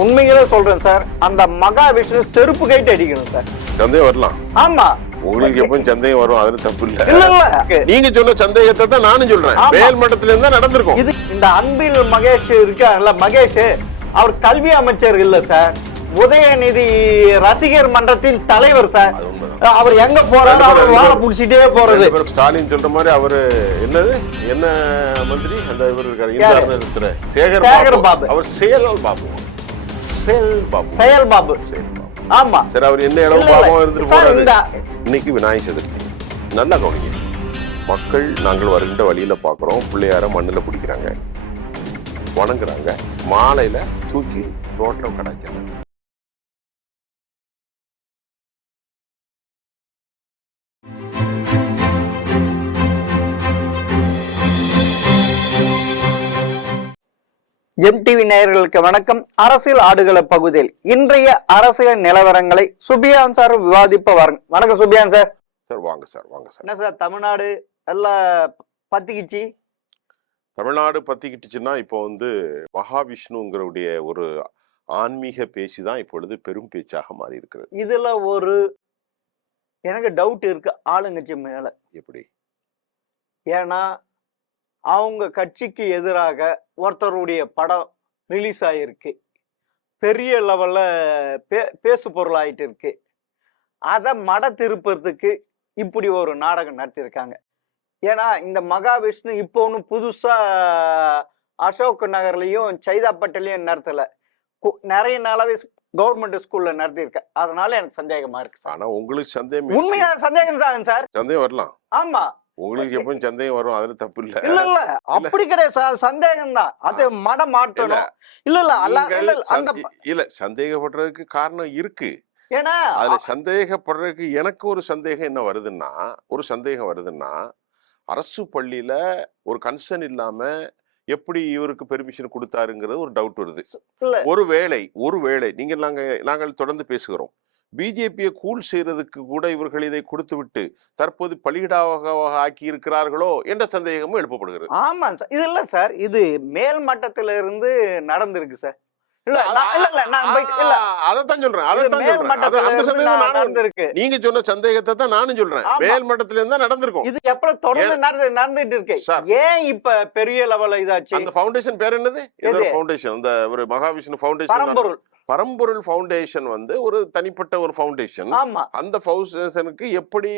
உண்மைகளே சொல்றேன் சார், அந்த மகாவிஷ்ணு செருப்பு கைட்டு அடிக்கணும் சார். சந்தேகம் வரலாம். ஆமா, உங்களுக்கு எப்பவும் சந்தேகம் வரும், அதுல தப்பு இல்ல. இல்ல நீங்க சொன்ன சந்தேகத்தை தான் நானும் சொல்றேன். மேல் மட்டத்துல இருந்தா நடந்திருக்கும். இது இந்த அன்பில் மகேஷ் இருக்கார்ல, மகேஷ் அவர் கல்வி அமைச்சர் இல்ல சார், உதயநிதி ரசிகர் மன்றத்தின் தலைவர் சார். அவர் எங்க போறாரு, அவர் வாழ புடிச்சிட்டே போறது. ஸ்டாலின் சொல்ற மாதிரி அவரு என்னது என்ன மந்திரி அந்த இவர் இருக்காரு, சேகர் பாபு. அவர் செயல் பாபு. ஆமா சரி, அவர் என்ன இடம் பாவம் இருந்துட்டு போறாரு. இன்னைக்கு விநாயகர் சதுர்த்தி, நல்லா கவனிங்க. மக்கள் நாங்கள் வருகின்ற வழியில பாக்குறோம், பிள்ளையார மண்ணுல பிடிக்கிறாங்க, வணங்குறாங்க, மாலையில தூக்கி ரோட்ல கடாச்சாங்க. ஜெம் டிவி நேயர்களுக்கு வணக்கம். அரசியல் ஆடுகள பகுதியில் இன்றைய அரசியல் நிலவரங்களை சுபியான் சார் விவாதிப்ப வாருங்க. வணக்கம் சுபியான் சார். சார் வாங்க சார், வாங்க சார். என்ன சார் தமிழ்நாடு எல்லாம் பத்திக்கிச்சு? தமிழ்நாடு பத்திக்கிட்டுச்சுன்னா இப்போ மகாவிஷ்ணுங்கிறவுடைய ஒரு ஆன்மீக பேச்சு தான் இப்பொழுது பெரும் பேச்சாக மாறி இருக்கிறது. இதுல ஒரு எனக்கு டவுட் இருக்கு ஆளுங்கட்சி மேல. எப்படி? ஏன்னா அவங்க கட்சிக்கு எதிராக ஒருத்தருடைய படம் ரிலீஸ் ஆகிருக்கு, பெரிய லெவல்ல பேசு பொருள் ஆயிட்டு இருக்கு. அதை மட திருப்பறதுக்கு இப்படி ஒரு நாடகம் நடத்தியிருக்காங்க. ஏன்னா இந்த மகாவிஷ்ணு இப்போ ஒன்றும் புதுசா அசோக் நகர்லையும் சைதாப்பேட்டையிலையும் நடத்தல, நிறைய நாளாவே கவர்மெண்ட் ஸ்கூல்ல நடத்தியிருக்க. அதனால எனக்கு சந்தேகமா இருக்கு. ஆனா உங்களுக்கு சந்தேகம், உண்மையா சந்தேகம் தான் சார். சந்தேகம் வரலாம். ஆமா, உங்களுக்கு எப்பவும் சந்தேகம் வரும், அதுல தப்பு இல்ல. இல்ல இல்ல அப்படி கிடையாது சார், சந்தேகம் தான். அது மட மாற்றணும். இல்ல சந்தேகப்படுறதுக்கு காரணம் இருக்கு. ஏன்னா அதுல சந்தேகப்படுறதுக்கு எனக்கு ஒரு சந்தேகம் என்ன வருதுன்னா, அரசு பள்ளியில ஒரு கன்சர்ன் இல்லாம எப்படி இவருக்கு பெர்மிஷன் கொடுத்தாருங்கிறது ஒரு டவுட் வருது. ஒருவேளை நாங்கள் தொடர்ந்து பேசுகிறோம், பிஜேபியை கூல் செய்யறதுக்கு கூட இவர்கள் இதை கொடுத்து விட்டு தற்போது பலியிடாக ஆக்கி இருக்கிறார்களோ என்ற சந்தேகமும் எழுப்பப்படுகிறது. ஆமா சார், இது இல்ல சார், இது மேல் மட்டத்தில இருந்து நடந்திருக்கு சார். நீங்க சொன்ன சந்தேகத்தை தான் நானும் சொல்றேன். மேல் மட்டத்துல இருந்தா நடந்திருக்கும். இது எப்ப தொடர்ந்து நடந்துட்டு இருக்கு. ஏன் இப்ப பெரிய லெவல்ல இதாச்சு? அந்த ஃபவுண்டேஷன் பேர் என்னது? ஃபவுண்டேஷன், அந்த ஒரு மகாவிஷ்ணு ஃபவுண்டேஷன், பரம்பொருள் ஃபவுண்டேஷன் ஒரு தனிப்பட்ட ஒரு ஃபவுண்டேஷன். அந்த ஃபவுண்டேஷனுக்கு எப்படி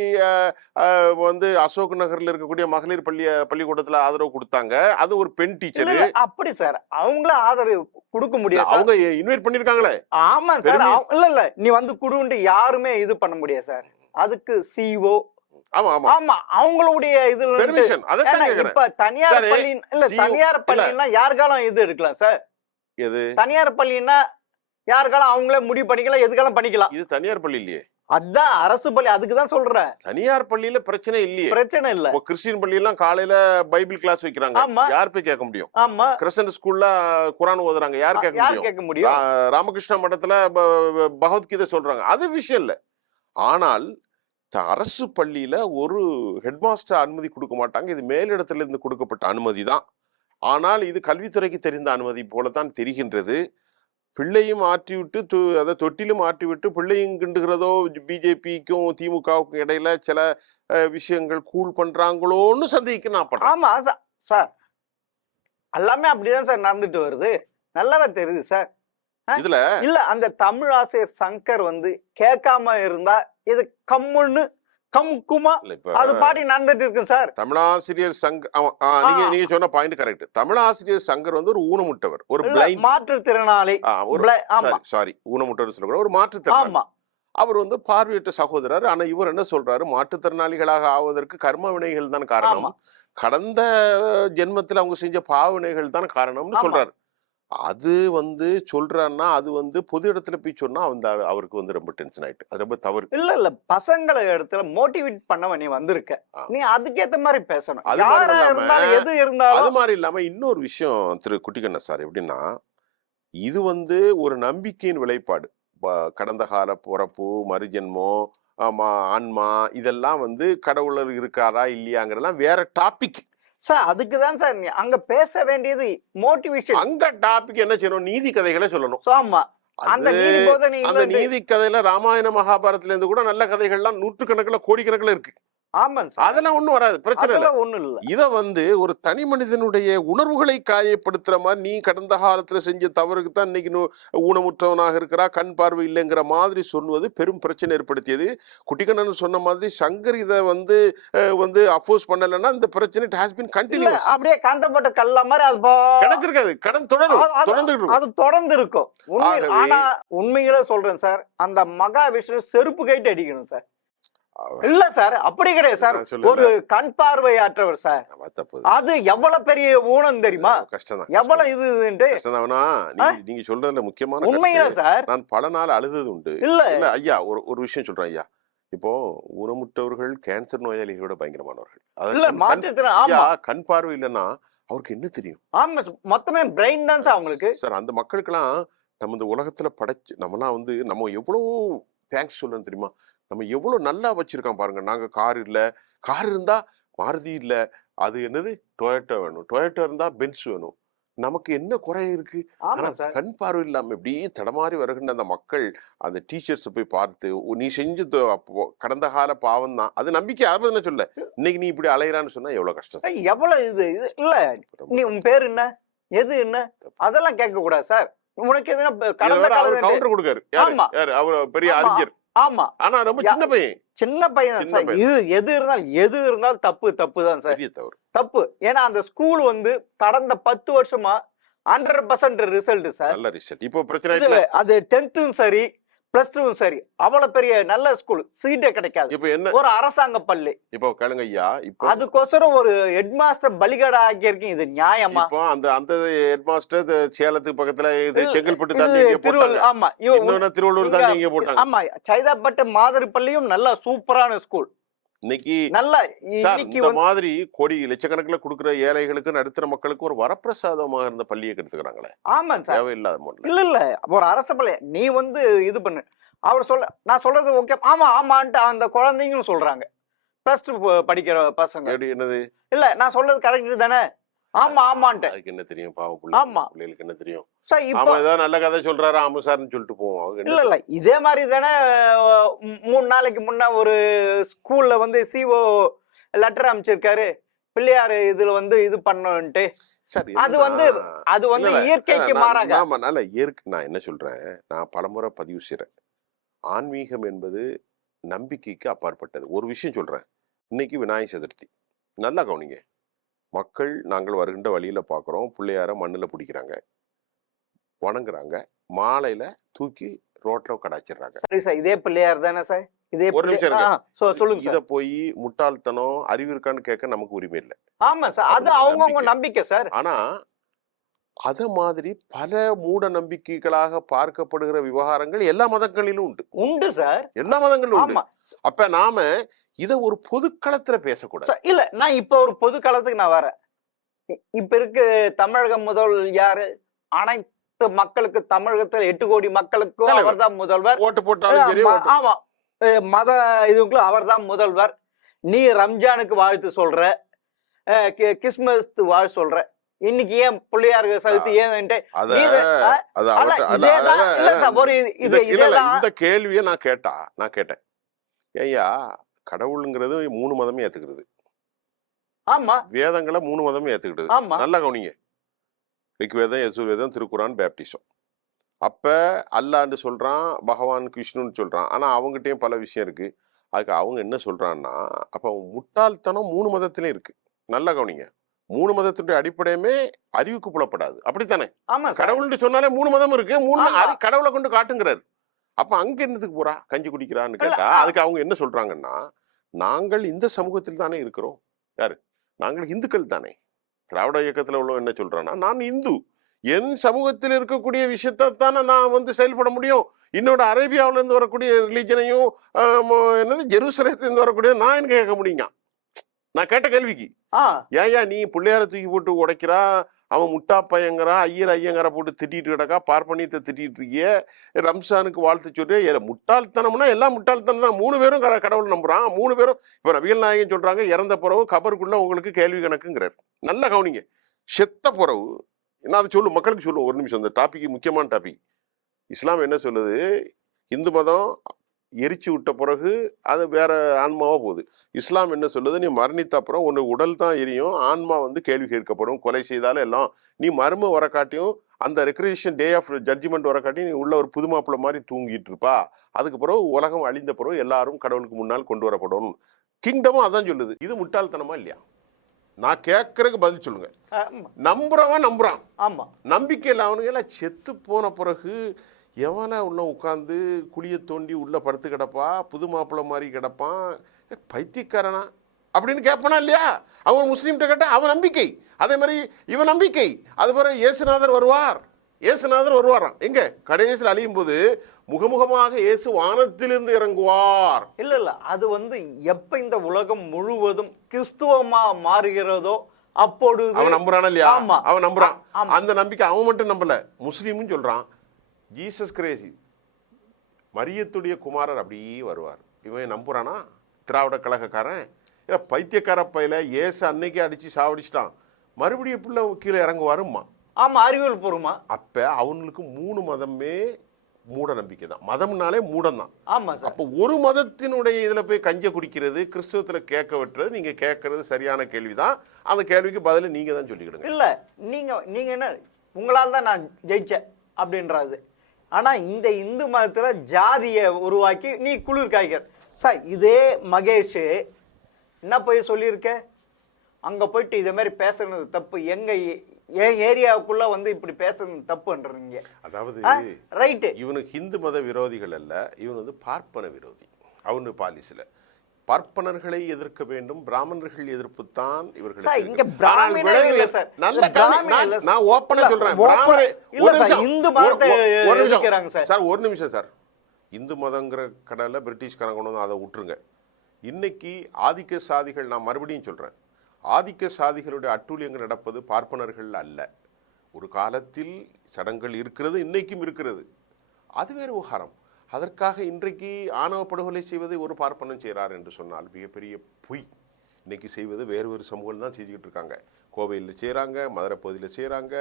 அசோக் நகர்ல இருக்கக்கூடிய மகளிர் பள்ளிக்கூடத்துல ஆதரவு கொடுத்தாங்க? அது ஒரு பெண் டீச்சர். அப்படி சார், அவங்கள ஆதரவு கொடுக்க முடியாது, அவங்க இன்வைட் பண்ணிருக்காங்களே. ஆமா சார், இல்ல நீ குடுண்டு யாருமே இது பண்ண முடியாது சார். அதுக்கு சிஓ அவங்களுடைய இதுல பெர்மிஷன். இப்ப தனியார் பள்ளி தனியார் பள்ளின்னா யாருக்காலும் இது எடுக்கலாம் சார். எது தனியார் பள்ளின்னா யாருக்காலும் அவங்களே முடிவு பண்ணிக்கலாம், எதுக்காலும் பண்ணிக்கலாம். இது தனியார் பள்ளி இல்லையே, அதான் அரசு பள்ளி. அதுக்குதான் சொல்றேன், தனியார் பள்ளியில பிரச்சனை இல்லையே. பிரச்சனை இல்ல. கிறிஸ்டியன் பள்ளி எல்லாம் காலையில பைபிள் கிளாஸ் வைக்கிறாங்க, யார் போய் கேட்க முடியும்? ஆமா, கிறிஸ்டியன் ஸ்கூல்ல குரான் ஓதுறாங்க, யார் கேட்க முடியும்? ராமகிருஷ்ண மடத்துல பகவத்கீதை சொல்றாங்க, அது விஷயம் இல்ல. ஆனால் அரசு பள்ளியில ஒரு ஹெட்மாஸ்டர் அனுமதி கொடுக்க மாட்டாங்க, இது மேலிடத்துல இருந்து கொடுக்கப்பட்ட அனுமதி தான். ஆனால் இது கல்வித்துறைக்கு தெரிந்த அனுமதி போலத்தான் தெரிகின்றது. பிள்ளையும் ஆற்றிவிட்டு அதை தொட்டிலும் ஆற்றிவிட்டு பிள்ளையும் கிண்டுகிறதோ பிஜேபிக்கும் திமுகவுக்கும் இடையில சில விஷயங்கள் கூல் பண்றாங்களோன்னு சந்தேகிக்க நான் பண்றேன். ஆமா சார், எல்லாமே அப்படிதான் சார் நடந்துட்டு வருது, நல்லாவே தெரியுது சார். இதுல இல்ல அந்த தமிழ் ஆசிரியர் சங்கர் கேட்காம இருந்தா இது கம்முன்னு கம்குமா அது பாட்டி நடந்துட்டு இருக்கு சார். தமிழாசிரியர் சங்கர், நீங்க சொன்ன பாயிண்ட் கரெக்ட். தமிழாசிரியர் சங்கர் ஒரு ஊனமுட்டவர், ஒரு பிளைண்ட் மாற்றுத்திறனாளி. சாரி, ஊனமுட்டவர் சொல்லக்கூடாது, ஒரு மாற்றுத்திறனாளி. அவர் பார்வையற்ற சகோதரர். ஆனா இவர் என்ன சொல்றாரு, மாற்றுத்திறனாளிகளாக ஆவதற்கு கர்ம வினைகள் தான் காரணம், கடந்த ஜென்மத்தில் அவங்க செஞ்ச பாவனைகள் தான் காரணம்னு சொல்றாரு. அது சொல்றான்னா அது பொது இடத்துல போய் சொன்னா அவருக்கு ரொம்ப டென்ஷன் ஆயிட்டு, அது ரொம்ப தவறு. இல்ல பசங்களை இடத்துல மோட்டிவேட் பண்ண நீ வந்திருக்க, நீ அதுக்கேத்த மாதிரி பேசணும். எது இருந்தாலும் அது மாதிரி இல்லாம இன்னொரு விஷயம் திரு குட்டிக்கண்ண சார், எப்படின்னா இது ஒரு நம்பிக்கையின் விளைப்பாடு. கடந்த கால பிறப்பு, மறுஜென்மம், ஆன்மா, இதெல்லாம் கடவுளர் இருக்காரா இல்லையாங்கிறதெல்லாம் வேற டாபிக். சார் அதுக்குதான் சார் அங்க பேச வேண்டியது மோட்டிவேஷன். அங்க டாபிக் என்ன செய்யணும், நீதி கதைகளை சொல்லணும். ஆமா, அந்த நீதி போதனை அந்த நீதி கதையில ராமாயண மகாபாரதத்துல இருந்து கூட நல்ல கதைகள்லாம் நூற்றுக்கணக்கில் கோடிக்கணக்கில் இருக்கு. ஆமாங்க சார், அதெல்லாம் ஒண்ணும் வராது, பிரச்சனை இல்லை. ஒண்ணும் இல்ல. இத ஒரு தனி மனிதனுடைய உணர்வுகளை காயப்படுத்துற மாதிரி, நீ கடந்த காலத்துல செஞ்ச தவறுக்கு தான் இன்னைக்கு ஊனமுற்றவனாக இருக்கிறா, கண் பார்வை இல்லைங்கிற மாதிரி சொல்லுவது பெரும் பிரச்சனை ஏற்படுத்தியது. குட்டிக்கண்ணன் சொன்ன மாதிரி சங்கர் இதை வந்து அப்போஸ் பண்ணலன்னா இந்த பிரச்சனை ஹஸ் பீன் கண்டினியூஸ். அப்படியே காந்தப்பட்ட கல்ல மாதிரி அது கிடைச்சிருக்காது, அது தொடர்ந்து இருக்கும். ஆனா உண்மையில சொல்றேன் சார், அந்த மகா விஷ்ணு செருப்பு கைட்டு அடிக்கணும் சார். இல்ல சார், அப்படி கிடையாது சார். ஒரு கண் பார்வையாற்றவர் சார், அது எவ்வளவு பெரிய ஊனம் தெரியுமா? கஷ்டம், எவ்வளவு இது நீங்க சொல்றதுல முக்கியமான உண்மையா சார். நான் பல நாள் அழுதது உண்டு. இல்ல ஐயா, ஒரு விஷயம் சொல்றேன் ஐயா. இப்போ ஊனமுற்றவர்கள் கேன்சர் நோயாளிகளோட பயங்கரமானவர்கள். கண் பார்வை இல்லைன்னா அவருக்கு என்ன தெரியும்? ஆமா, மொத்தமே பிரெயின் தான் சார் அவங்களுக்கு. சார் அந்த மக்களுக்கு எல்லாம் நம்ம இந்த உலகத்துல படைச்சு நம்மலாம் நம்ம எவ்வளவு தேங்க்ஸ் சொல்லணும் தெரியுமா? நம்ம எவ்வளவு நல்லா வச்சிருக்கோம் பாருங்க. நாங்க கார் இருந்தா மாருதி இல்ல, அது என்னது டொயோட்டோ வேணும், டொயோட்டோ இருந்தா பென்ஸ் வேணும். நமக்கு என்ன குறை இருக்கு? கண் பார்வை இல்லாம இப்படி தடமாறி வருகின்ற அந்த மக்கள், அந்த டீச்சர்ஸ் போய் பார்த்து நீ செஞ்சு கடந்த கால பாவம் தான், அது நம்பிக்கை. அதை சொல்ல இன்னைக்கு நீ இப்படி அலையிறான்னு சொன்னா எவ்வளவு கஷ்டம், எவ்வளவு இது இல்ல. நீ உன் பேர் என்ன, எது என்ன, அதெல்லாம் கேட்க கூடாது சார். உனக்கு எதுனா கவுண்டர் கொடுக்காரு அவர் பெரிய அறிஞர். ஆமா, ஆனா ரொம்ப சின்ன பையன் சார். இது எது இருந்தாலும் தப்பு தான் சார், தப்பு. ஏன்னா அந்த ஸ்கூல் கடந்த 10 வருஷமா 100% ரிசல்ட் சார். நல்ல ரிசல்ட். இப்போ பிரச்சனை இல்ல, அது 10th சரி +2 சரி, அவ்வளவு பெரிய நல்ல ஸ்கூல் சீட்டே கிடைக்காது. இப்போ என்ன, ஒரு அரசாங்க பள்ளி. இப்போ கேளுங்க ஐயா, இப்போ அதுக்கோசரம் ஒரு ஹெட் மாஸ்டர் பலிகடா ஆக்கி இருக்கீங்க, இது நியாயமா? இப்போ அந்த ஹெட் மாஸ்டர் சேலத்துக்கு பக்கத்துல செங்கல்பட்டு தாண்டி போட்டாங்க. ஆமா, திருவள்ளூர் தாண்டி இங்க போட்டாங்க. ஆமா, சைதாப்பட்டு மாதிரி பள்ளியும் நல்ல சூப்பரான ஸ்கூல். இன்னைக்கு இந்த மாதிரி கோடி லட்சக்கணக்கில் கொடுக்கிற ஏழைகளுக்கு நடுத்தர மக்களுக்கு ஒரு வரப்பிரசாதமாக இருந்த பள்ளியை கெடுத்துக்கிறாங்களே. ஆமா சார், தேவையில்லாத இல்ல ஒரு அரசு பள்ளி நீ இது பண்ணு. அவர் நான் சொல்றது ஓகே, ஆமான்ட்டு அந்த குழந்தைங்களும் சொல்றாங்க. +2 படிக்கிற பசங்க. என்னது இல்ல, நான் சொல்றது கரெக்ட் தானே? ஆமான்ட்டு அதுக்கு என்ன தெரியும்? பாவம், ஆமா, பிள்ளைகளுக்கு என்ன தெரியும்? அவன் ஏதாவது நல்ல கதை சொல்றாரு, ஆமா சார்னு சொல்லிட்டு போவோம். இல்ல இதே மாதிரி தானே 3 நாளைக்கு முன்ன ஒரு ஸ்கூல்ல CO லெட்டர் அமைச்சிருக்காரு, பிள்ளையாரு இதுல இது பண்ணணும்ட்டு. அது இயற்கைக்கு மாறாக. ஆமா, நல்ல இயற்கை. நான் என்ன சொல்றேன், நான் பலமுறை பதிவு செய்யறேன், ஆன்மீகம் என்பது நம்பிக்கைக்கு அப்பாற்பட்டது. ஒரு விஷயம் சொல்றேன், இன்னைக்கு விநாயகர் சதுர்த்தி, நல்லா கவனிங்க. மக்கள் நாங்கள் வருகின்ற வழியில பாக்குறோம், பிள்ளையார மண்ணுல பிடிக்கிறாங்க, வணங்குறாங்க, மாலையில தூக்கி ரோட்ல கடாச்சிடுறாங்க. சரி சார், இதே பிள்ளையார் தானே சார்? ஒரு நிமிஷம் சொல்லுங்க. இத போய் முட்டாள்தனம் அறிவு இருக்கான்னு கேட்க நமக்கு உரிமை இல்லை. ஆமா சார், அது அவங்க நம்பிக்கை சார். ஆனா அத மாதிரி பல மூட நம்பிக்கைகளாக பார்க்கப்படுகிற விவகாரங்கள் எல்லா மதங்களிலும் உண்டு சார், எல்லா மதங்களிலும் உண்டு. அப்ப நாம இத ஒரு பொதுக்களத்துல பேசக்கூடாது. இல்ல, நான் இப்ப ஒரு பொதுக்களத்துக்கு நான் வரேன். இப்ப இருக்கு தமிழக முதல்வர் யாரு? அனைத்து மக்களுக்கு, தமிழகத்துல 8 கோடி மக்களுக்கும் அவர் தான் முதல்வர். ஓட்டு போட்டாலும் ஆமா, மத இதுக்குள்ள அவர் தான் முதல்வர். நீ ரம்ஜானுக்கு வாழ்த்து சொல்ற, கிறிஸ்துமஸ் வாழ்த்து சொல்ற, இன்னைக்கு ஏன் பிள்ளையார் சதுர்த்தி ஏன்? இந்த கேள்வியை நான் கேட்டேன். ஐயா, கடவுளுங்கிறது 3 மதமே ஏத்துக்கிறது. ஆமா, வேதங்களை 3 மதமே ஏத்துக்கிட்டது. நல்லா கவனிங்க, ரிக்வேதம், யசுர்வேதம், திருக்குரான், பேப்டிசம். அப்ப அல்லான்னு சொல்றான், பகவான் கிருஷ்ணன்னு சொல்றான். ஆனா அவங்ககிட்டயும் பல விஷயம் இருக்கு. அதுக்கு அவங்க என்ன சொல்றான்னா, அப்ப முட்டாள்தனம் 3 மதத்திலயும் இருக்கு. நல்லா கவனிங்க, 3 மதத்துடைய அடிப்படையுமே அறிவுக்கு புலப்படாது, அப்படித்தானே? கடவுள்னு சொன்னாலே 3 மதம் இருக்கு, 3 கடவுளை கொண்டு காட்டுங்கிறாரு. அப்ப அங்க என்னதுக்கு போறா, கஞ்சி குடிக்கிறான்னு கேட்டா அதுக்கு அவங்க என்ன சொல்றாங்கன்னா, நாங்கள் இந்த சமூகத்தில் தானே இருக்கிறோம். யாரு? நாங்கள் இந்துக்கள் தானே. திராவிட இயக்கத்துல உள்ள என்ன சொல்றான்னா, நான் இந்து, என் சமூகத்தில் இருக்கக்கூடிய விஷயத்தானே நான் செயல்பட முடியும். இன்னொரு அரேபியாவில இருந்து வரக்கூடிய ரிலீஜனையும் என்னது ஜெருசலேத்துல இருந்து வரக்கூடிய நான் என்ன கேட்க முடியுங்க? நான் கேட்ட கேள்விக்கு ஏயா நீ பிள்ளையார தூக்கி போட்டு உடைக்கிறா, அவன் முட்டா பையங்கிறான், ஐயங்கார போட்டு திட்டிட்டு கிடக்கா, பார்ப்பனியத்தை திட்டிட்டு இருக்கிய, ரம்சானுக்கு வாழ்த்து சொல்லி முட்டாள்தனம்னா எல்லாம் முட்டாள்தனம் தான். 3 பேரும் கடவுள் நம்புறான். 3 பேரும் இப்ப நபிகள் நாயகம் சொல்றாங்க, இறந்த பிறகு கபருக்குள்ள உங்களுக்கு கேள்வி கணக்குங்கிறார். நல்லா கவனிங்க. செத்த பிறகு நான் அதை சொல்லு, மக்களுக்கு சொல்லுவோம். ஒரு நிமிஷம், இந்த டாபிக் முக்கியமான டாபிக். இஸ்லாம் என்ன சொல்லுது? இந்து மதம் எரிச்சு விட்ட பிறகு அது வேற ஆன்மாவா போகுது. இஸ்லாம் என்ன சொல்லுது? நீ மரணித்த அப்புறம் உன்னை உடல் தான் எரியும், ஆன்மா கேள்வி கேட்கப்படும். கொலை செய்தாலும் எல்லாம் நீ மர்ம வரக்காட்டியும் அந்த ரெக்ரியேஷன் டே ஆஃப் ஜட்ஜ்மெண்ட் வரக்காட்டியும் நீ உள்ள ஒரு புது மாப்பிள்ள மாதிரி தூங்கிட்டு இருப்பா. அதுக்கு பிறகு உலகம் அழிந்த பிறகு எல்லாரும் கடவுளுக்கு முன்னால் கொண்டு வரப்படும். கிங்டமும் அதான் சொல்லுது. இது முட்டாள்தனமா இல்லையா? நான் கேட்கறதுக்கு பதில் சொல்லுங்க. நம்புறவன் நம்புறான். ஆமா, நம்பிக்கை இல்லை அவனுங்க எல்லாம் செத்து போன பிறகு எவனா உள்ள உட்காந்து குழியை தோண்டி உள்ள படுத்து கிடப்பா, புது மாப்பிள்ள மாதிரி கிடப்பான், பைத்தியக்காரனா அப்படின்னு கேட்பானா இல்லையா? அவன் முஸ்லீம்கிட்ட கேட்டா அவன் நம்பிக்கை. அதே மாதிரி இவன் நம்பிக்கை. அது பிறகு இயேசுநாதர் வருவாராம். எங்க கடைசியில் அழியும் போது முகமுகமாக இயேசு வானத்திலிருந்து இறங்குவார். இல்ல அது எப்ப இந்த உலகம் முழுவதும் கிறிஸ்துவமா மாறுகிறதோ அப்பொழுது அவன் நம்புறானா இல்லையா? அவன் நம்புறான். அந்த நம்பிக்கை அவன் மட்டும் நம்பல, முஸ்லீம்னு சொல்றான். ஜீசஸ் கிரேசி மரியத்துடைய குமாரர் அப்படியே வருவார். இவன் நம்புறானா? திராவிட கழகக்காரன் பைத்தியக்கார பையில இயேசு அன்னைக்கே அடிச்சு சாவடிச்சிட்டான், மறுபடியும் புள்ள கீழே இறங்குவாருமா. ஆமா, அறிவியல் பூர்வமா. அப்ப அவனுக்கு 3 மதமே மூட நம்பிக்கை தான். மதம்னாலே மூடம் தான். ஆமா சார். அப்ப ஒரு மதத்தினுடைய இதுல போய் கஞ்ச குடிக்கிறது, கிறிஸ்தவத்துல கேட்க வெட்டுறது, நீங்க கேட்கறது சரியான கேள்விதான். அந்த கேள்விக்கு பதில நீங்க தான் சொல்லிக்கிடுங்க. இல்ல நீங்க என்ன உங்களால் தான் நான் ஜெயிச்சேன் அப்படின்றது. ஆனா இந்த இந்து மதத்துல ஜாதியை உருவாக்கி நீ குளிர் காய்கர் சார். இதே மகேஷ் என்ன போய் சொல்லியிருக்க, அங்க போயிட்டு இதே மாதிரி பேசுறது தப்பு, எங்க என் ஏரியாவுக்குள்ள இப்படி பேசுறது தப்புன்றீங்க. அதாவது ரைட்டு, இவனுக்கு இந்து மத விரோதிகள் அல்ல, இவன் பார்ப்பன விரோதி. அவனு பாலிசில பார்ப்பனர்களை எதிர்க்க வேண்டும், பிராமணர்கள் எதிர்ப்பு தான் இவர்கள். நான் ஓப்பனா சொல்றேன், ஒரு நிமிஷம் சார். இந்து மதங்கிற கடலை பிரிட்டிஷ்காரங்க கொண்டு வந்து அதை விட்டுருங்க. இன்னைக்கு ஆதிக்க சாதிகள், நான் மறுபடியும் சொல்றேன், ஆதிக்க சாதிகளுடைய அட்டூழியங்கள் நடப்பது பார்ப்பனர்கள் அல்ல. ஒரு காலத்தில் சடங்குகள் இருக்கிறது, இன்னைக்கும் இருக்கிறது, அது வேறு விவகாரம். அதற்காக இன்றைக்கு ஆணவ படுகொலை செய்வதை ஒரு பார்ப்பனம் செய்கிறார் என்று சொன்னால் மிகப்பெரிய பொய். இன்னைக்கு செய்வது வேறு சமூகம் தான் செஞ்சுக்கிட்டு இருக்காங்க. கோவையில் செய்கிறாங்க, மதுரை பகுதியில் செய்கிறாங்க,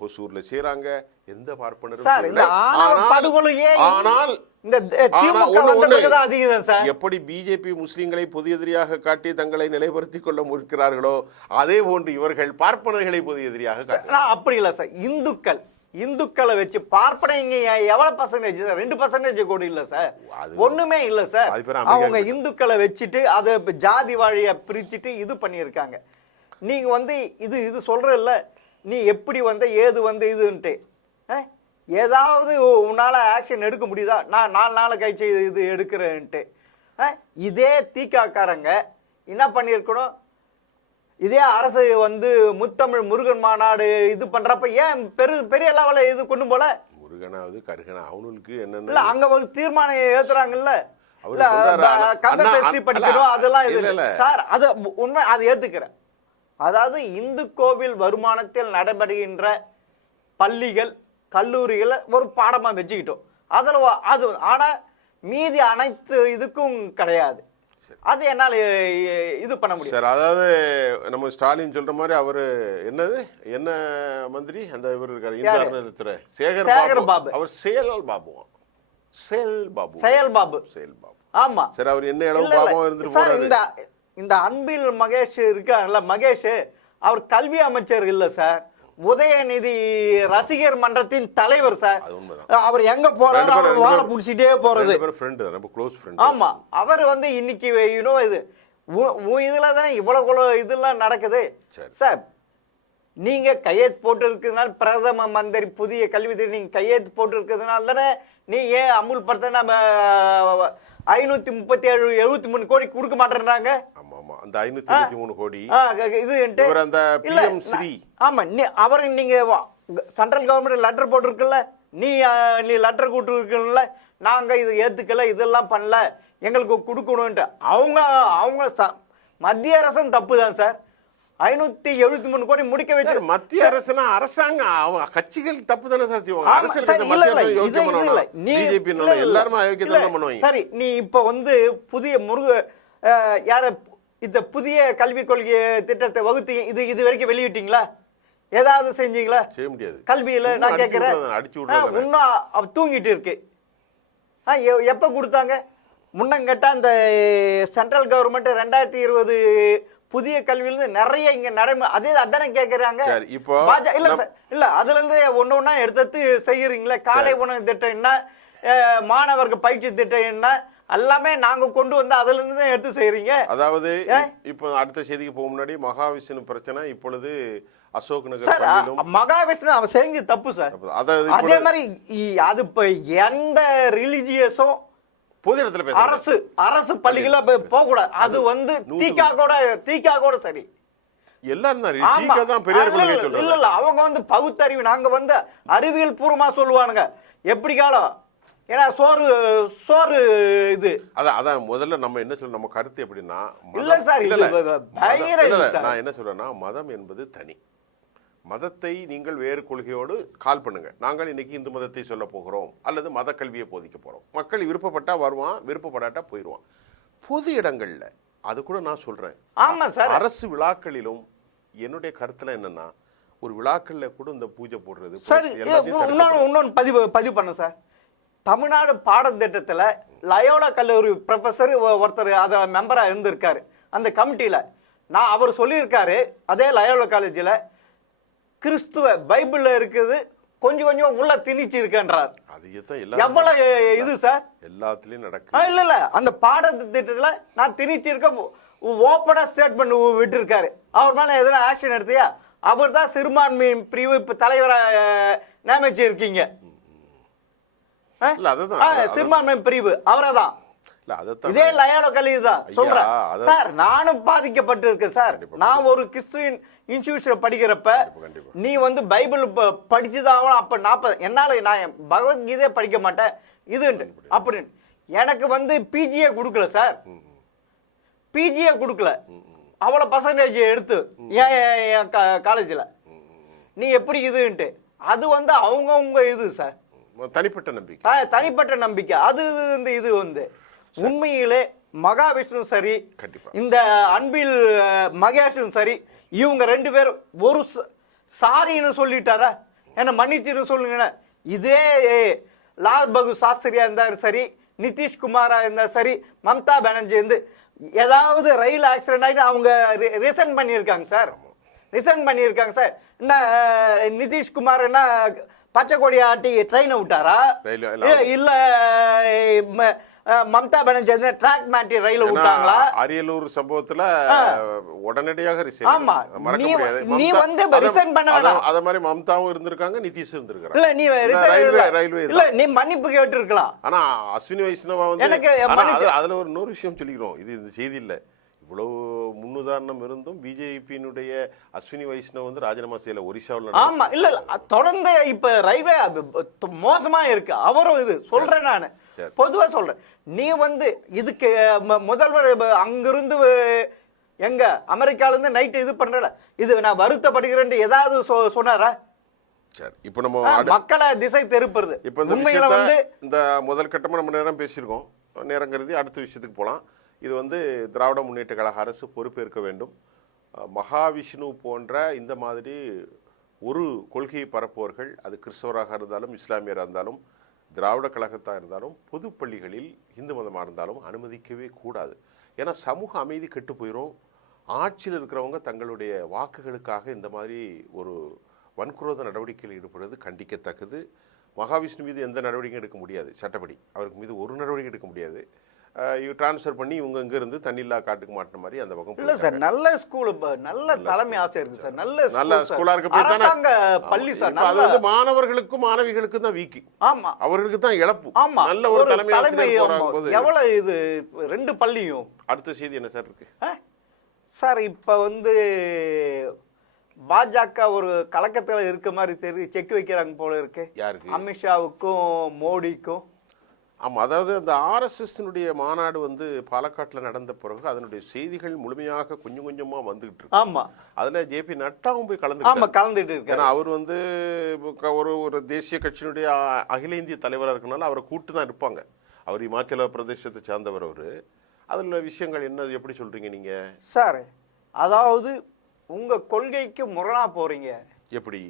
ஹொசூரில் செய்கிறாங்க. எந்த பார்ப்பனரும் எப்படி பிஜேபி முஸ்லீம்களை பொது எதிரியாக காட்டி தங்களை நிலைப்படுத்திக் கொள்ள முயற்கிறார்களோ அதே போன்று இவர்கள் பார்ப்பனர்களை பொது எதிரியாக காட்டுறாங்க. அப்படி இல்லை சார். இந்துக்களை வச்சு பார்ப்பனைங்க எவ்வளவு பர்சன்டேஜ் சார்? 2% கூட இல்ல சார், ஒண்ணுமே இல்ல சார். அவங்க இந்துக்களை வச்சுட்டு அதை ஜாதி வாழிய பிரிச்சுட்டு இது பண்ணியிருக்காங்க. நீங்க இது சொல்ற இல்ல, நீ எப்படி ஏது இதுன்ட்டு ஏதாவது உன்னால ஆக்ஷன் எடுக்க முடியுதா? நான் 4 நாள் கழிச்சு இது எடுக்கிறேன்ட்டு இதே தீக்காக்காரங்க என்ன பண்ணியிருக்கணும்? இதே அரசு முத்தமிழ் முருகன் மாநாடு இது பண்றப்ப ஏன் பெரிய லெவல்ல இது கொண்டு போல? முருகனாவது கருகனா அவனுக்கு என்ன இல்ல, அங்க ஒரு தீர்மானம் ஏத்துறாங்கல்ல, படிக்கணும் அதெல்லாம் இல்ல சார். அது உண்மை, அது ஏத்துக்கிறேன். அதாவது இந்து கோவில் வருமானத்தில் நடைபெறுகின்ற பள்ளிகள் கல்லூரிகளை ஒரு பாடமா வச்சுக்கிட்டோம். அதுல அது ஆனா மீதி அனைத்து இதுக்கும் கிடையாது. அது என்னால இது பண்ண முடியும் சார். அதாவது நம்ம ஸ்டாலின் சொல்ற மாதிரி அவரு என்ன மந்திரி அந்த இவர் இருக்காரு, இந்த சேகர் பாபு, அவர் செயல் பாபு. ஆமா சார். அவர் என்ன அளவு பாபம் இருந்துட்டு போறாரு. இந்த அன்பில் மகேஷ் இருக்காருல்ல, மகேஷ் அவர் கல்வி அமைச்சர் இல்ல சார், உதயநிதி ரசிகர் மன்றத்தின் தலைவர் சார். அவர் எங்க போறாரு அவர் வாழ புடிச்சிட்டே போறது. ஆமா, அவர் இன்னைக்கு இது இதுலதான் இவ்வளவு இதெல்லாம் நடக்குது சார். நீங்க கையெழுத்து போட்டு இருக்கிறதுனால, பிரதம மந்திரி புதிய கல்வி நீங்க கையெழுத்து போட்டு இருக்கிறதுனால தானே நீ ஏன் அமுல்படுத்த நம்ம 537 73 கோடி கொடுக்க மாட்டேன்றாங்க. அந்த 523 கோடி இது அந்த பிஎம் ஸ்ரீ. ஆமா, அவர் நீங்க சென்ட்ரல் கவர்மெண்ட் லெட்டர் போட்டுருக்குல்ல, நீ லெட்டர் கொடுத்துருக்குல்ல, நாங்க இது ஏத்துக்கல, இதெல்லாம் பண்ணல, எங்களுக்கு கொடுக்கணும்ட்டு அவங்க மத்திய அரசும் தப்பு தான் சார். 573 கோடி முடிக்க வச்சு மத்திய அரசுனா அரசாங்கம் கட்சிகள் தப்பு தானே சார் செய்வாங்க. சரி, நீ இப்ப வந்து புதிய யார இந்த புதிய கல்விக் கொள்கை திட்டத்தை வகுத்து இது வரைக்கும் வெளியிட்டீங்களா? ஏதாவது செஞ்சீங்களா? செய்ய முடியாது. கல்வியில நான் கேட்கிறேன், இன்னும் தூங்கிட்டு இருக்கு. எப்ப கொடுத்தாங்க? முன்னங்கட்டா அந்த சென்ட்ரல் கவர்மெண்ட் 2020 புதிய கல்வியிலிருந்து நிறைய இங்க நடைமுறை அதானே கேக்குறாங்க. இல்ல அதுல இருந்து ஒண்ணு எடுத்து செய்யறீங்களா? காலை உணவு திட்டம் என்ன, மாணவர்கள் பயிற்சி திட்டம் என்ன, எல்லாமே நாங்க கொண்டு வந்து அதுல இருந்து தான் எடுத்து செய்யறீங்க. அதாவது இப்போ அடுத்த செய்திக்கு போக முன்னாடி மகாவிஷ்ணு பிரச்சனை இப்பொழுது அசோக் நகர் மகாவிஷ்ணு அவன் செஞ்ச தப்பு சார். அதே மாதிரி அது இப்ப எந்த ரிலிஜியஸும் பொது இடத்துல அரசு பள்ளிகள போக கூடாது. அது வந்து தீகா கூட சரி எல்லாரும் தான் பெரியார் கொள்கை சொல்றாங்க. இல்ல அவங்க வந்து பகுத்தறிவு, நாங்க வந்து அறிவியல் பூர்வமா சொல்லுவானுங்க. எப்படி காலம், ஏன்னா சோறு இது அதான் முதல்ல நம்ம என்ன சொல்ல, நம்ம கருத்து எப்படின்னா, இல்ல சார் நான் என்ன சொல்றேன்னா, மதம் என்பது தனி. மதத்தை நீங்கள் வேறு கொள்கையோடு கால் பண்ணுங்க. நாங்கள் இன்னைக்கு இந்து மதத்தை சொல்ல போகிறோம் அல்லது மத கல்வியை போதிக்க போறோம். மக்கள் விருப்பப்பட்டா வருவான், விருப்பப்படாட்டா போயிடுவான். பொது இடங்கள்ல அது கூட நான் சொல்றேன். ஆமா சார், அரசு விழாக்களிலும் என்னுடைய கருத்துல என்னன்னா, ஒரு விழாக்கள்ல கூட இந்த பூஜை போடுறது இன்னொன்னு பதிவு பண்ண சார். தமிழ்நாடு பாடத்திட்டத்துல லயோலா கல்லூரி ப்ரொஃபசர் ஒருத்தர் அத மெம்பரா இருந்திருக்காரு அந்த கமிட்டியில. அவர் சொல்லியிருக்காரு, அதே லயோலா காலேஜில் கிறிஸ்துவ பைபிள்ல இருக்குது கொஞ்சம் கொஞ்சம் உள்ள திணிச்சு இருக்கின்றார். எவ்வளவு இது சார் எல்லாத்துலயும் நடக்கு. இல்ல அந்த பாடத்திட்டத்துல நான் திணிச்சு இருக்க ஓப்பனா ஸ்டேட்மெண்ட் விட்டு இருக்காரு. அவர் மேல எதனா ஆக்ஷன் எடுத்தியா? அவர் தான் சிறுபான்மை பிரிவு தலைவரா நியமிச்சு இருக்கீங்க. சிறுபான்மை பிரிவு அவரதான். இதே லயோலா கல்லூரி தான் சொல்றேன் சார். நானும் பாதிக்கப்பட்டு இருக்கேன் சார். நான் ஒரு கிறிஸ்டியன் இன்ஸ்டிடியூஷன் படிக்கிறப்ப நீ வந்து பைபிள் படிச்சுதான் அப்ப 40 என்னால நான் பகவத்கீதையே படிக்க மாட்டேன் இது அப்படின்னு எனக்கு வந்து பிஜியே கொடுக்கல சார். பிஜியே கொடுக்கல, அவ்வளவு பர்சன்டேஜ் எடுத்து என் காலேஜ்ல. நீ எப்படி இதுன்ட்டு அது வந்து அவங்கவுங்க இது சார், தனிப்பட்ட நம்பிக்கை. அது இது வந்து உண்மையிலே மகாவிஷ்ணு சரி, இந்த அன்பில் மகேஷும் சரி, இவங்க 2 பேரும் ஒரு சாரின்னு சொல்லிட்டாரா, என்ன மன்னிச்சுன்னு சொல்லுங்க. இதே லால் பகதூர் சாஸ்திரியா இருந்தாரு சரி, நிதிஷ்குமாரா இருந்தா சரி, மம்தா பானர்ஜி வந்து ஏதாவது ரயில் ஆக்சிடென்ட் ஆகிட்டு அவங்க ரிசைன் பண்ணியிருக்காங்க சார். என்ன நிதிஷ்குமார் என்ன பச்சை கொடி ஆட்டி ட்ரெயினை விட்டாரா? இல்ல மம்தா பானர்ஜி ட்ராக் மாட்டி ரயில விட்டாங்களா? அரியலூர் சம்பவத்துல உடனடியாக நீ வந்து ரிசைன் பண்ண அத மாதிரி மம்தாவும் இருந்திருக்காங்க, நிதிஷும் இருந்திருக்காங்க. இல்ல நீ ரயில்வே இல்ல நீ மன்னிப்பு கேட்டு இருக்கலாம். ஆனா அஸ்வினி வைஷ்ணவா வந்து அதுல ஒரு இன்னொரு விஷயம் சொல்லிக்கிறோம். இது இந்த செய்தி இல்ல, இவ்வளவு முன்னுதாரணம் இருந்தும் பிஜேபியினுடைய அஸ்வினி வைஷ்ணவ் வந்து ராஜினாமா செய்யல ஒரிசாவில். ஆமா இல்ல தொடர்ந்து இப்ப ரயில்வே மோசமா இருக்கு. அவரும் இது சொல்றேன், நானு பொதுவா சொல்றேன். நீ வந்து இதுக்கு முதல்வர் அங்கிருந்து எங்க அமெரிக்கால இருந்து நைட் இது பண்றல, இது நான் வருத்தப்படுகிறேன் ஏதாவது சொன்னாரா? இப்ப நம்ம மக்களை திசை திருப்புறது. இப்ப இந்த விஷயத்தை வந்து இந்த முதல் கட்டமா நம்ம நேரம் பேசியிருக்கோம். நேரம் கருதி அடுத்த விஷயத்துக்கு போலாம். இது வந்து திராவிட முன்னேற்ற கழக அரசு பொறுப்பேற்க வேண்டும். மகாவிஷ்ணு போன்ற இந்த மாதிரி ஒரு கொள்கையை பரப்புவர்கள், அது கிறிஸ்தவராக இருந்தாலும் இஸ்லாமியராக இருந்தாலும் திராவிட கழகத்தாக இருந்தாலும் பொது பள்ளிகளில் இந்து மதமாக இருந்தாலும் அனுமதிக்கவே கூடாது. ஏன்னா சமூக அமைதி கெட்டு போயிடும். ஆட்சியில் இருக்கிறவங்க தங்களுடைய வாக்குகளுக்காக இந்த மாதிரி ஒரு வன்குரோத நடவடிக்கையில் ஈடுபடுவது கண்டிக்கத்தக்கது. மகாவிஷ்ணு மீது எந்த நடவடிக்கையும் எடுக்க முடியாது, சட்டப்படி அவருக்கு மீது ஒரு நடவடிக்கை எடுக்க முடியாது. டிரான்ஸ்ஃபர் பண்ணி இவங்க இங்க இருந்து தண்ணில்லா காட்டுக்கு மாட்டின மாதிரி அந்த பக்கம் இல்ல சார். நல்ல ஸ்கூல், நல்ல தலைமை ஆசை இருக்கு சார். நல்ல ஸ்கூலா இருக்கு போய் தானே பள்ளி சார். அது வந்து மாணவர்களுக்கும் மாணவிகளுக்கும் தான் வீக்கி. ஆமா, அவர்களுக்கு தான் இழப்பு. ஆமா, நல்ல ஒரு தலைமை ஆசிரியர் போறாங்க போது எவ்வளவு இது 2 பள்ளியும். அடுத்த செய்தி என்ன சார் இருக்கு சார்? இப்ப வந்து பாஜக ஒரு கலக்கத்துல இருக்க மாதிரி தெரியுது. செக் வைக்கிறாங்க போல இருக்கு. யாருக்கு? அமித்ஷாவுக்கும் மோடிக்கும். ஆமாம், அதாவது அந்த ஆர்எஸ்எஸ்னுடைய மாநாடு வந்து பாலக்காட்டில் நடந்த பிறகு அதனுடைய செய்திகள் முழுமையாக கொஞ்சம் கொஞ்சமாக வந்துகிட்டு இருக்கு. ஆமாம், அதில் ஜேபி நட்டாவும் போய் கலந்துட்டு இருக்கு. ஏன்னா அவர் வந்து ஒரு தேசிய கட்சியினுடைய அகில இந்திய தலைவராக இருக்கனால அவரை கூட்டு தான் இருப்பாங்க. அவர் இமாச்சல பிரதேசத்தை சார்ந்தவர். அவர் அதில் விஷயங்கள் என்ன எப்படி சொல்றீங்க நீங்க சார்? அதாவது உங்க கொள்கைக்கு முரணா போறீங்க. எப்படி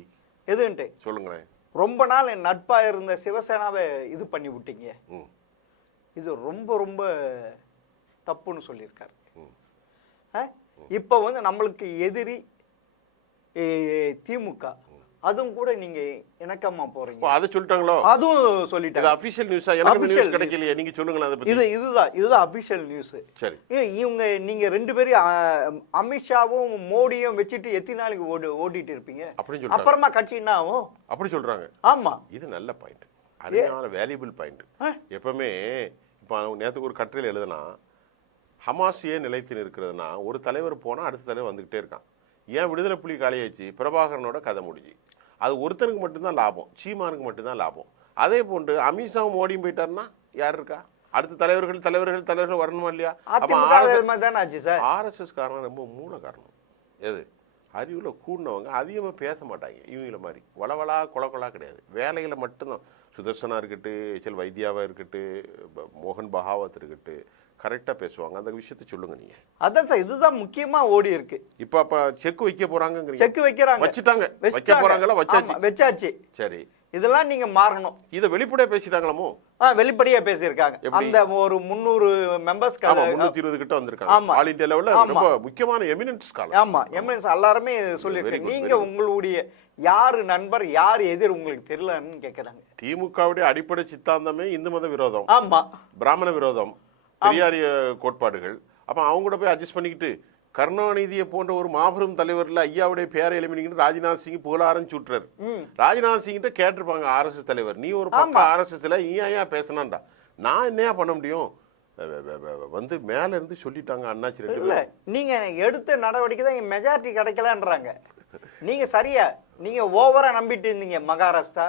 எதுன்ட்டு சொல்லுங்களேன். ரொம்ப நாள் என் நட்பா இருந்த சிவசேனாவை இது பண்ணி விட்டீங்க. இது ரொம்ப ரொம்ப தப்புன்னு சொல்லியிருக்காரு. இப்ப வந்து நம்மளுக்கு எதிரி திமுக, அதுவும் கூட நீங்க இணக்கமா போறீங்க. அதை சொல்லிட்டாங்களோ? அதுவும் சொல்லிட்டாங்க. அபிஷியல் நியூஸா? எனக்கு நியூஸ் கிடைக்கலையே, நீங்க சொல்லுங்களேன் அதை பத்தி. இதுதான் அபிஷியல் நியூஸ். சரி, நீங்க ரெண்டு பேரும் அமித்ஷாவும் மோடியும் வச்சுட்டு எத்தனை நாளைக்கு ஓடிட்டு இருப்பீங்க? அப்படின்னு அப்புறமா கட்சி என்ன ஆகும்? அப்படி சொல்றாங்க. ஆமா, இது நல்ல பாயிண்ட், அருமையான வேல்யூபிள் பாயிண்ட். எப்பவுமே இப்ப நேத்துக்கு ஒரு கட்டுரையில் எழுதுனா, ஹமாஸ் ஏன் நிலைத்து நிற்கிறதுனா, ஒரு தலைவர் போனா அடுத்த தலைவர் வந்துகிட்டே இருக்கான். ஏன் விடுதலை புலி காலியாச்சு, பிரபாகரனோட கதை முடிஞ்சு. அது ஒருத்தனுக்கு மட்டும்தான் லாபம், சீமானுக்கு மட்டும்தான் லாபம். அதே போன்று அமித்ஷாவும் மோடியும் போயிட்டாருன்னா யார் இருக்கா? அடுத்த தலைவர்கள் வரணுமா இல்லையா? ஆர்எஸ்எஸ் காரணம் ரொம்ப மூல காரணம். எது? அறிவுல கூடினவங்க அதிகமாக பேச மாட்டாங்க. இவங்கள மாதிரி வளவலா கொலகொலா கிடையாது. வேலைகளை மட்டும்தான். சுதர்சனா இருக்கட்டு, எச்எல் வைத்தியாவா இருக்கட்டு, மோகன் பகாவத் இருக்கட்டு, கரெக்டா பேசுவாங்க. அந்த விஷயத்தை சொல்லுங்க நீங்க. அதான் சார், இதுதான் முக்கியமா ஓடி இருக்கு. இப்ப செக் வைக்க போறாங்க. செக் வைக்கிறாங்க, வச்சுட்டாங்க, வைக்க போறாங்களா? வச்சாச்சு. சரி, இதெல்லாம் நீங்க மாறணும். இத வெளிப்படையா பேசிட்டாங்களோ? வெளிப்படையா பேசியிருக்காங்க. அந்த ஒரு 300 மெம்பர்ஸ், 320 கிட்ட வந்திருக்காங்க. ஆல் இந்தியா லெவல்ல ரொம்ப முக்கியமான எமினன்ஸ் ஸ்காலர்ஸ். ஆமா, எமினன்ஸ் எல்லாரும் சொல்லிருக்காங்க. நீங்க உங்களுடைய யாரு நண்பர் யாரு எதிர் உங்களுக்கு தெரியலன்னு கேக்குறாங்க. திமுகவுடைய அடிப்படை சித்தாந்தமே இந்து மத விரோதம், ஆமா, பிராமண விரோதம், பெரியாரிய கோட்பாடுகள். அப்ப அவங்க கூட போய் அட்ஜஸ்ட் பண்ணிக்கிட்டு கருணாநிதியை போன்ற ஒரு மாபெரும் தலைவர்ல ஐயாவுடைய பேரை எழுப்பினீங்கன்னு ராஜ்நாத் சிங் புகழ ஆரம்பிச்சுட்றாரு. ராஜ்நாத் சிங் கிட்ட கேட்டிருப்பாங்க ஆர்எஸ்எஸ் தலைவர், நீ ஒரு பக்கம் ஆர்எஸ்எஸ்ல நீ ஏன் பேசினான்டா, நான் என்னையா பண்ண முடியும்? வந்து மேல இருந்து சொல்லிட்டாங்க அண்ணாச்சி ரெண்டு பேரும். நீங்க எடுத்த நடவடிக்கை தான் மெஜாரிட்டி கிடைக்கலன்றாங்க. நீங்க சரியா, நீங்க ஓவரா நம்பிட்டு இருந்தீங்க. மகாராஷ்டிரா,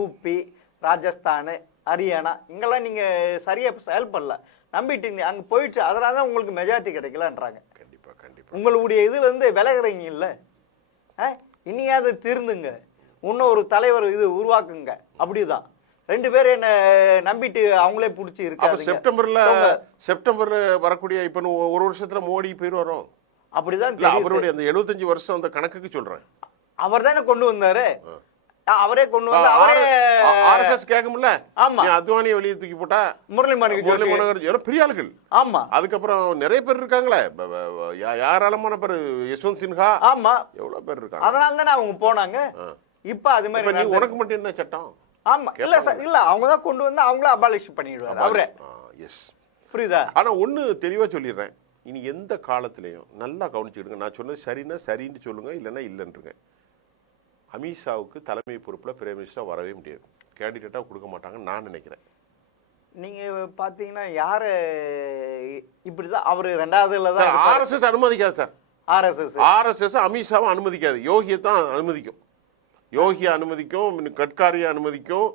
ஊபி, ராஜஸ்தான், ஹரியானா இங்கெல்லாம் நீங்க சரியா செயல்படல, நம்பிட்டு இருந்தீங்க. அங்க போயிட்டு அதனாலதான் உங்களுக்கு மெஜாரிட்டி கிடைக்கலன்றாங்க. கண்டிப்பா கண்டிப்பா. உங்களுடைய இதுல இருந்து விலகுறீங்க இல்ல, இனியாவது திருந்துங்க, இன்னும் ஒரு தலைவர் இது உருவாக்குங்க. அப்படிதான் ரெண்டு பேரும் என்ன நம்பிட்டு அவங்களே பிடிச்சி இருக்காங்க. செப்டம்பர்ல வரக்கூடிய இப்ப ஒரு வருஷத்துல மோடி போயிருவாரோ? அப்படிதான் அவருடைய அந்த 75 வருஷம் அந்த கணக்குக்கு சொல்றேன். அவர் தானே கொண்டு வந்தாரு, அவரே கொண்டு வந்து ஆர்எஸ்எஸ் கேட்கும்ல. ஆமா, அத்வானியை வெளியே தூக்கி போட்டா முரளி மனோகர் பெரிய ஆளுகள். ஆமா, அதுக்கப்புறம் நிறைய பேர் இருக்காங்களே, யாராலமான பேர், யஷ்வந்த் சின்ஹா, ஆமா, எவ்வளவு பேர் இருக்காங்க. அதனால தானே அவங்க போனாங்க. இப்ப அது மாதிரி நீ உனக்கு மட்டும் என்ன சட்டம்? ஆமா, இல்ல சார், இல்ல அவங்க தான் கொண்டு வந்து அவங்கள அபாலிஷ் பண்ணிடுவாரு அவரே. எஸ், புரியுதா? ஆனா ஒண்ணு தெளிவா சொல்லிடுறேன், இனி எந்த காலத்திலையும் நல்லா கவனிச்சுக்கிடுங்க. நான் சொன்னது சரின்னா சரின்னு சொல்லுங்க, இல்லைன்னா இல்லைன்றுங்க. அமித்ஷாவுக்கு தலைமை பொறுப்புல பிரைம் மினிஸ்டர் வரவே முடியாது, கேண்டிடேட்டா கொடுக்க மாட்டாங்கன்னு நான் நினைக்கிறேன். நீங்க பாத்தீங்கன்னா யாரு இப்படிதான் அவரு ரெண்டாவதுல தான். ஆர்எஸ்எஸ் அனுமதிக்காது சார். ஆர்எஸ்எஸ் அமித்ஷாவை அனுமதிக்காது, யோகியை தான் அனுமதிக்கும். யோகியை அனுமதிக்கும், கட்காரியை அனுமதிக்கும்,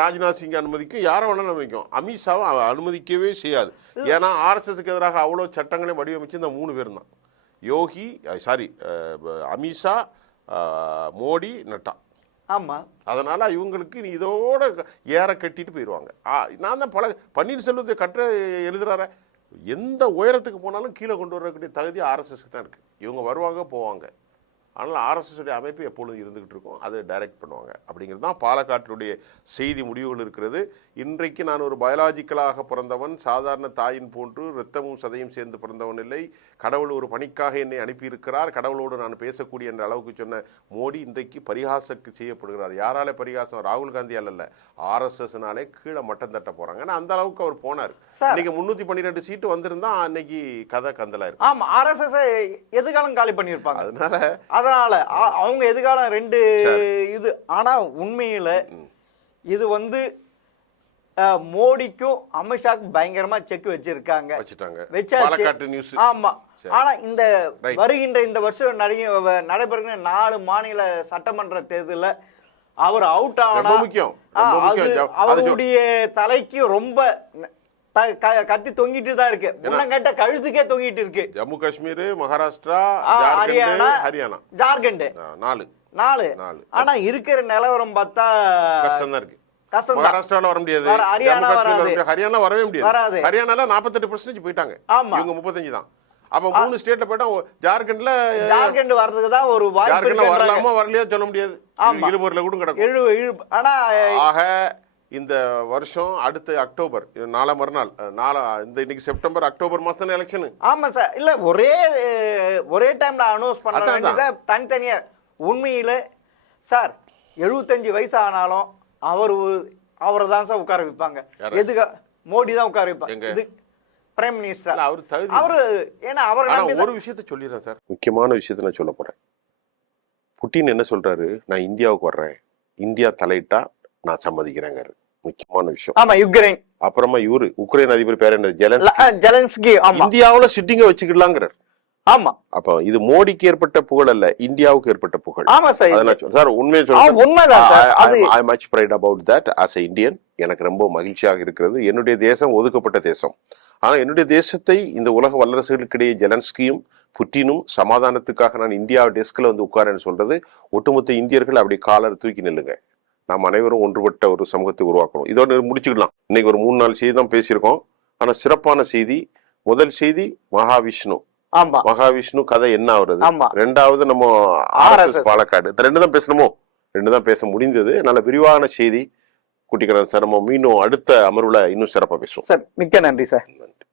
ராஜ்நாத் சிங் அனுமதிக்கும், யாரை வேணாலும் அனுமதிக்கும். அமித்ஷாவை அனுமதிக்கவே செய்யாது. ஏன்னா ஆர்எஸ்எஸ்க்கு எதிராக அவ்வளோ சட்டங்களையும் வடிவமைச்சு இந்த 3 பேர் தான், யோகி, அமித்ஷா, மோடி, நட்டா. ஆமா, அதனால இவங்களுக்கு இதோட ஏற கட்டிட்டு போயிடுவாங்க. நான் தான் பன்னீர்செல்வத்தை கட்டுரை எழுதுறாரு, எந்த உயரத்துக்கு போனாலும் கீழே கொண்டு வரக்கூடிய தகுதி ஆர்எஸ்எஸ்க்கு தான் இருக்கு. இவங்க வருவாங்க போவாங்க, ஆனால் ஆர்எஸ்எஸ் உடைய அமைப்பு எப்பொழுதும் இருந்துகிட்டு இருக்கும், அதை டைரக்ட் பண்ணுவாங்க. அப்படிங்கிறது தான் பாலக்காட்டுடைய செய்தி முடிவுகள் இருக்கிறது. இன்றைக்கு நான் ஒரு பயாலஜிக்கலாக பிறந்தவன், சாதாரண தாயின் போன்று இரத்தமும் சதையும் சேர்ந்து பிறந்தவன் இல்லை, கடவுள் ஒரு பணிக்காக என்னை அனுப்பியிருக்கிறார், கடவுளோடு நான் பேசக்கூடிய என்ற அளவுக்கு சொன்ன மோடி இன்றைக்கு பரிகாசக்கு செய்யப்படுகிறார். யாராலே பரிகாசம்? ராகுல் காந்தியால் அல்ல, ஆர்எஸ்எஸ்னாலே கீழே மட்டம் தட்ட போறாங்க. அந்த அளவுக்கு அவர் போனார். இன்னைக்கு 312 சீட்டு வந்திருந்தா அன்னைக்கு கதை கந்தலா இருக்கு. ஆமா, ஆர்எஸ்எஸ் எதுக்காலம் காலி பண்ணிருப்பாங்க. அதனால அவங்க எதுக்காலம் 2 இது. ஆனா உண்மையில இது வந்து மோடிக்கும் அமித்ஷாக்கும் பயங்கரமா செக் வச்சிருக்காங்க. ஆமா, ஆனா இந்த வருகின்ற இந்த வருஷம் நடைபெறுகிற 4 மாநில சட்டமன்ற தேர்தலில் அவர் அவுட் ரொம்ப ஆனா முக்கியம் அவருடைய தலைக்கு ரொம்ப கத்தி தொங்கிட்டு தான் இருக்கு. முன்னங்கட்ட கழுத்துக்கே தொங்கிட்டு இருக்கு. ஜம்மு காஷ்மீர், மகாராஷ்டிரா, ஹரியானா, ஹரியானா, ஜார்க்கண்ட் 4. ஆனா இருக்கிற நிலவரம் பார்த்தா கஷ்டம் தான் இருக்கு. கஷ்டம். மகாராஷ்டிரால வர முடியாது, ஹரியானா ஹரியானா வரவே முடியாது. ஹரியானால 48% போயிட்டாங்க, இவங்க 35 தான். அப்ப 3 ஸ்டேட்ல போயிட்டா ஜார்க்கண்ட் வர்றதுக்கு தான் ஒரு வாய்ப்பு இருக்கு. வரலாமா வரலையா சொல்ல முடியாது, இழுபொருள கூட கிடக்கும். ஆனா ஆக இந்த வருஷம் அடுத்த அக்டோபர் 4 மறுநாள் இன்னைக்கு செப்டம்பர், அக்டோபர் மாசம் தானே எலெக்ஷன். ஆமா சார். இல்ல ஒரே டைம்ல அனௌன்ஸ் பண்ண தனித்தனியா. உண்மையில சார் 75 வயசு ஆனாலும் அவரை தான் சார் உட்கார வைப்பாங்க. எதுக்கு? மோடி தான் உட்கார வைப்பாங்க. இது பிரைம் மினிஸ்டர் அவரு. ஏன்னா ஒரு விஷயத்த சொல்லிடுறேன் சார், முக்கியமான விஷயத்த நான் சொல்ல போறேன். புட்டின் என்ன சொல்றாரு, நான் இந்தியாவுக்கு வர்றேன், இந்தியா தலையிட்டா நான் சம்மதிக்கிறேங்க. முக்கியமான விஷயம். ஆமா, யுக்ரைன். அப்புறமா உக்ரைன் அதிபர் பேர் என்ன, ஜெலன்ஸ்கி. இந்தியாவுல சிட்டிங்க வச்சுக்கலாங்கிறார். ஆமா. அப்ப இது மோடிக்கு ஏற்பட்ட புகழ் அல்ல, இந்தியாவுக்கு ஏற்பட்ட புகழ். ஆமா சார். சார் உண்மையை சொல்றேன், உண்மைதான் sir. I much pride about that as a Indian. எனக்கு ரொம்ப மகிழ்ச்சியாக இருக்கிறது. என்னுடைய தேசம் ஒதுக்கப்பட்ட தேசம். ஆனா என்னுடைய தேசத்தை இந்த உலக வல்லரசுகளுக்கிடையே ஜெலன்ஸ்கியும் புட்டினும் சமாதானத்துக்காக நான் இந்தியா டெஸ்க்ல வந்து உட்காரன்னு சொல்றது, ஒட்டுமொத்த இந்தியர்கள் அப்படி காலர் தூக்கி நில்லுங்க. நாம் அனைவரும் ஒன்றுபட்ட ஒரு சமூகத்தை உருவாக்கணும். இதோட முடிச்சுக்கலாம். இன்னைக்கு ஒரு 3-4 செய்தி தான் பேசியிருக்கோம். ஆனா சிறப்பான செய்தி. முதல் செய்தி மகாவிஷ்ணு. மகாவிஷ்ணு கதை என்ன ஆகுறது. 2வது நம்ம RSS பாலக்காடு. இந்த 2 தான் பேசணுமோ, 2 தான் பேச முடிந்தது. நல்ல விரிவான செய்தி. குட்டிக்கடன் சார், நம்ம மீண்டும் அடுத்த அமர்வுல இன்னும் சிறப்பா பேசுவோம் சார். மிக்க நன்றி சார். நன்றி.